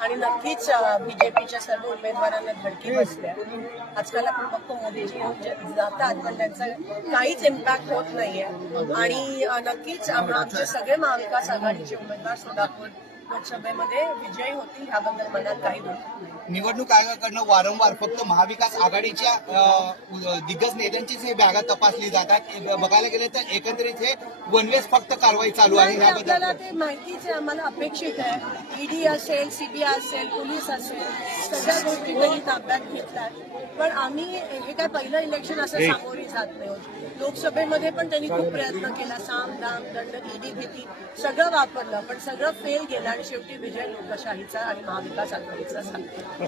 आणि नक्कीच बीजेपीच्या सर्व उमेदवारांना धडकी बसल्या. आजकाल आपण बघतो मोदीजी येऊन जे जातात पण त्यांचा काहीच इम्पॅक्ट होत नाहीये. आणि नक्कीच आम- आमचे सगळे महाविकास आघाडीचे उमेदवार सोलापूर लोकसभेमध्ये विजयी होतील ह्याबद्दल मनात काही निवडणूक आयोगाकडनं वारंवार फक्त महाविकास आघाडीच्या दिग्गज नेत्यांचीच हे बॅगा तपासली जातात. बघायला गेलं तर एकंदरीत हे वनवेज फक्त कारवाई चालू आहे आपल्याला ते माहितीच आम्हाला अपेक्षित आहे. ईडी असेल सीबीआय असेल पोलीस असेल सगळ्या गोष्टी त्यांनी ताब्यात घेतल्यात पण आम्ही हे काय पहिलं इलेक्शन असं सामोरे जात नाही लोकसभेमध्ये पण त्यांनी खूप प्रयत्न केला साम दाम दंड ईडी भीती सगळं वापरलं पण सगळं फेल गेलं आणि शेवटी विजय लोकशाहीचा आणि महाविकास आघाडीचा झाला.